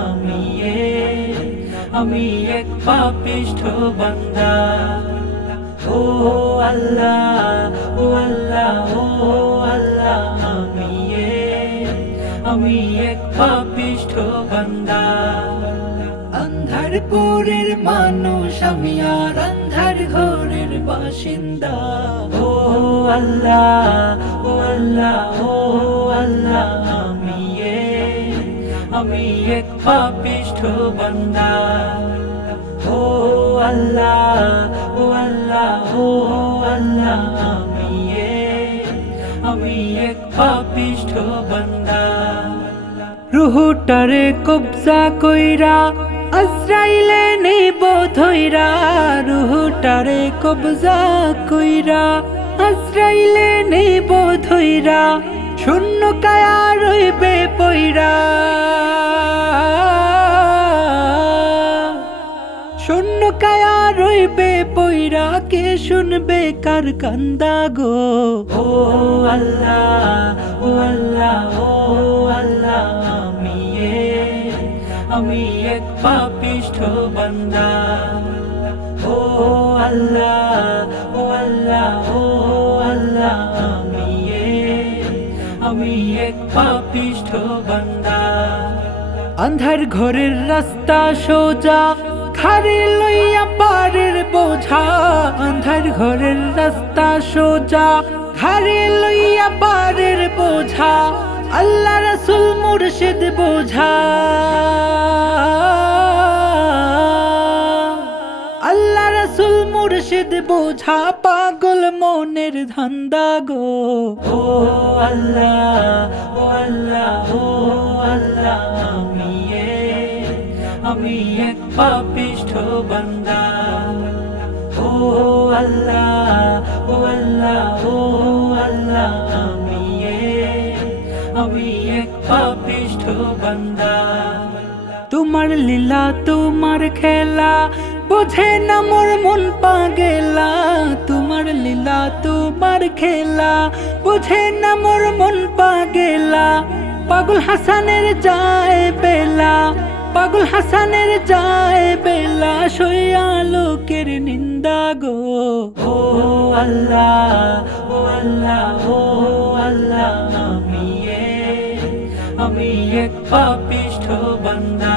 আমি আমি এক পাপিষ্ঠ বান্দা। ও আল্লাহ ও আল্লাহ ও আল্লাহ আমি এক, আমি এক পাপিষ্ঠ বান্দা। আন্ধারপুরের মানুষ আমি আর আন্ধার ঘরের বাসিন্দা। ও আল্লাহ ও আল্লাহ ও আমি এক পাপিষ্ঠ বান্দা। ও আল্লাহ ও আল্লাহ ও আল্লাহ, আমি আমি এক পাপিষ্ঠ বান্দা। রুহুটারে কবজা কইরা, আজরাইলে নেব ধইরা। রুহুটারে কবজা কইরা, আজরাইলে নেব ধইরা। শূন্য কায়া রইবে পইরা। শূন্য কায়া রইবে পইরা, কে শুনবে কার কান্দা গো? ও আল্লাহ ও আল্লাহ ও আল্লাহ, আমি আমি এক পাপিষ্ঠ বান্দা। ও আল্লাহ ও আল্লাহ ও আল্লাহ আমি এক পাপিষ্ঠ বান্দা। আন্ধার ঘরের রাস্তা সোজা খারে লইয়া পারের বোঝা। আন্ধার ঘরের রাস্তা সোজা খারে লইয়া পারের বোঝা। আল্লাহ রাসুল মুর্শিদ বোঝা। মুর্শিদ বোঝা পাগল মনের ধান্দা গো। ও আল্লাহ ও আল্লাহ ও আল্লাহ আমি আমি এক পাপিষ্ঠ বান্দা। ও আল্লাহ ও আল্লাহ ও আল্লাহ আমি আমি এক পাপিষ্ঠ বান্দা। তোমার লীলা তোমার খেলা বোঝে না মোর খেলা, বুঝে না মোর মন পাগেলা। পাগল হাসানের যায় বেলা, পাগল হাসানের যায় বেলা সইয়া লোকের নিন্দা গো। ও আল্লাহ ও আল্লাহ ও আল্লাহ আমি এক পাপিষ্ঠ বান্দা।